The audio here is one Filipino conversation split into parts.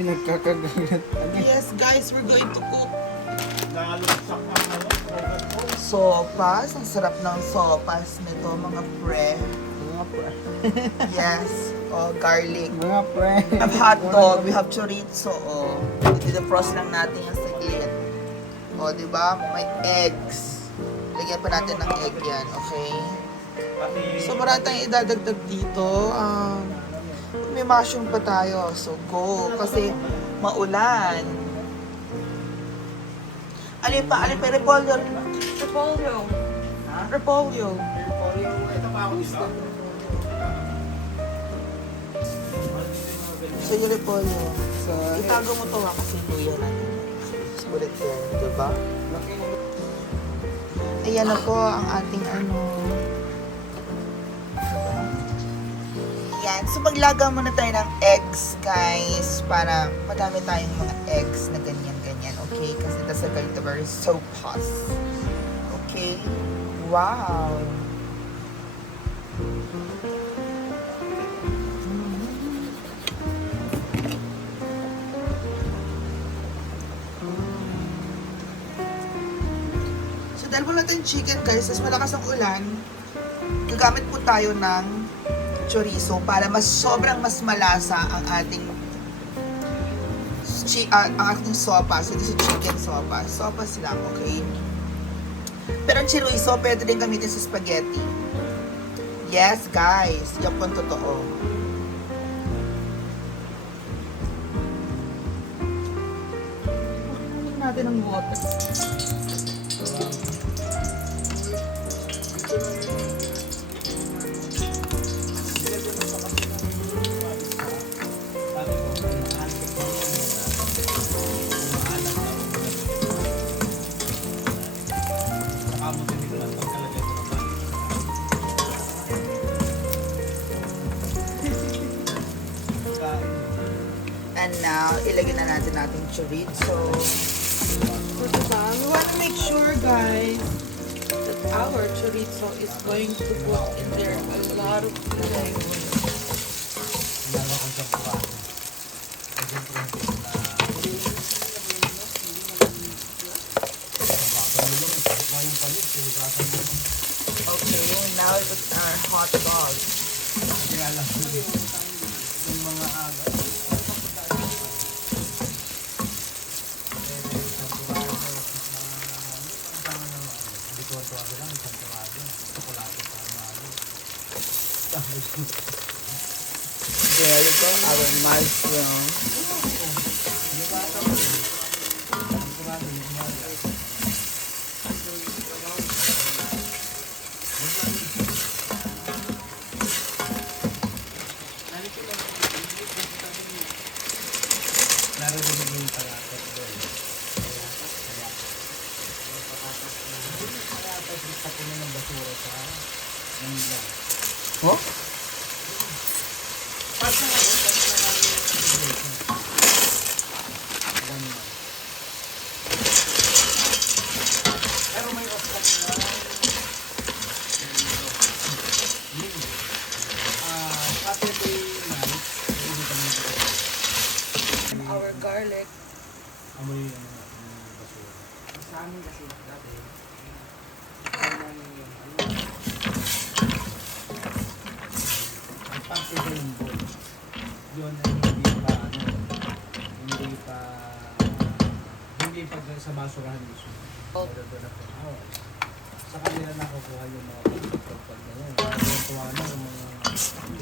Pinagkakaganat. Yes, guys, we're going to cook Nalagsak ang sopas. Ang sarap ng sopas nito, mga pre. Mga pre. Yes. Oh, garlic. Mga pre. We have hot dog, we have chorizo. Oh, i-defrost lang natin yung saglit. Oh, di ba? May eggs. Lagyan pa natin ng egg yan, okay? So, marami tayong idadagdag dito. May mushroom pa tayo. So, go. Kasi maulan. Ano yun pa? Ano pa? Repolyo. Repolyo. Repolyo. Ito pa ako isa. So, yung repolyo. So, Itago mo to ha kasi luya natin. Sulit yan, diba? Ayan na po ang ating ano. Yan. So, maglaga muna tayo ng eggs, guys. Para madami tayong mga eggs na ganyan-ganyan. Okay? Kasi that's going to very sopas. Okay? Wow! So, dahil wala tayong chicken, guys, tas malakas ang ulan, gagamit po tayo ng chorizo para sobrang mas malasa ang ating ang ating sopas. Hindi sa chicken sopas. Sopas lang, okay? Pero ang chorizo, pwede din gamitin sa spaghetti. Yes, guys. Yan po ang totoo. Kunin natin ang water. And now, ilagay na natin ating chorizo. So, diba? We want to make sure, guys, that our chorizo is going to put in there a lot of flavor. Okay, now it's our hot dog. There you go, our mushroom. Oh? Our garlic. Amoy basura. Sa amin kasi dati, Ang pag-ibon yun ay hindi pa sa basurahan mismo. Meron doon ako. Sa kanila nakukuha yung mga pagpagpag na yun. Tuwa na yung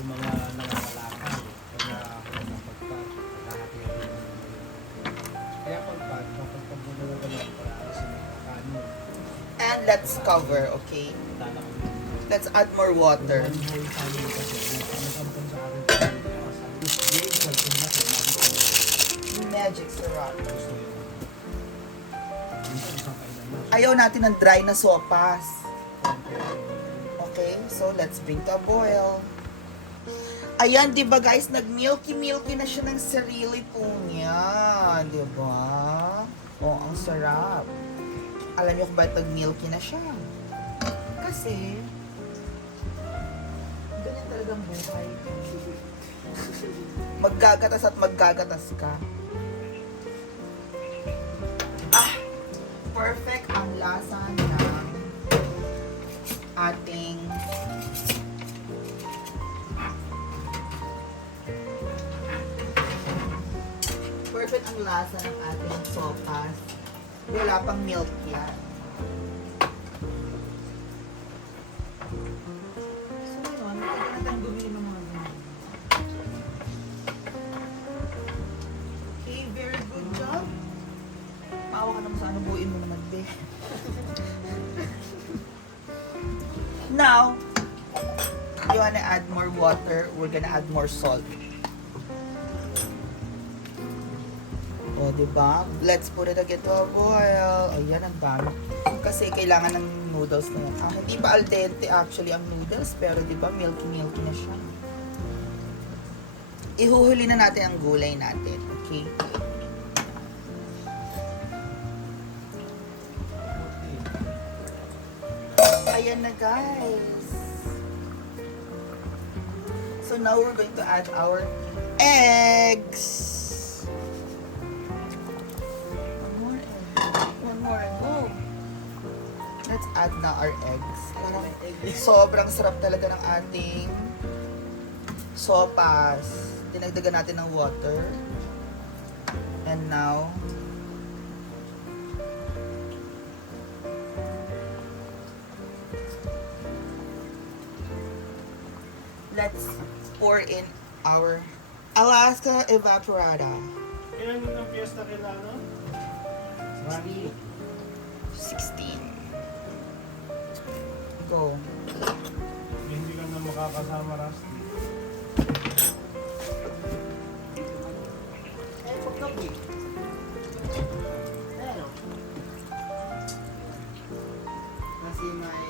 mga nangangalakal. Pag nakakuha ng pagpag, nakahati-hati na yun. Kaya pagpag mo ka lang para sa mga kanin. And let's cover, okay? Tala ko Let's add more water. Ang buhay tayo kasi nagkampon sa akin. Magic syrup. Gusto yun. Minsan isang kainan na. Ayaw natin ng dry na sopas. Okay, so let's bring to a boil. Ayan, di ba guys, nag-milky na siya ng sarili po niya. Di ba? Oh, ang sarap. Alam niyo kung bakit nag-milky na siya? Kasi, ganyan talagang buhay. Maggagatas at maggagatas ka. perfect ang lasa ng ating sopas. Wala pang milk yan. So ngayon, matagal na tayong bumili ng mga ganyan. Okay, very good job. Maawa ka naman sa ano, buuin mo naman, be. Now, you wanna add more water, we're gonna add more salt. O, diba? Let's put it again to a boil. Ayan, ang dami. Kasi kailangan ng noodles na yan. Hindi pa al dente actually ang noodles, pero diba, milky-milky na siya. Ihuhuli na natin ang gulay natin. Okay? Ayan na, guys. So now we're going to add our eggs. One more and go. Let's add na our eggs. Parang sobrang sarap talaga ng ating sopas. Dinagdagan natin ng water. And now, let's pour in our Alaska Evaporada. Kailan yung ng piyesta kailangan? Rani. 16. Go. Hindi ka na makakasama, Rusty. Kasi may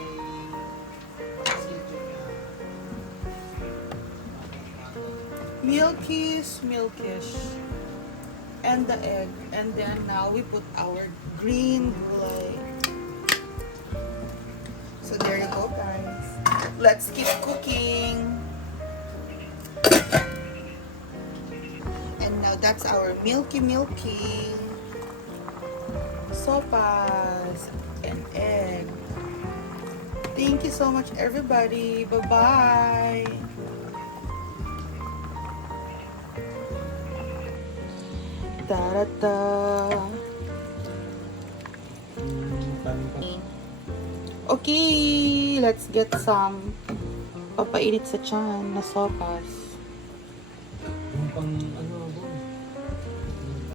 Milkish. And the egg. And then now we put our green gulay. So there you go, guys. Let's keep cooking. And now that's our milky sopas and egg. Thank you so much, everybody. Bye-bye. Ta-da-da. Okay, let's get some papainit sa tiyan na sopas.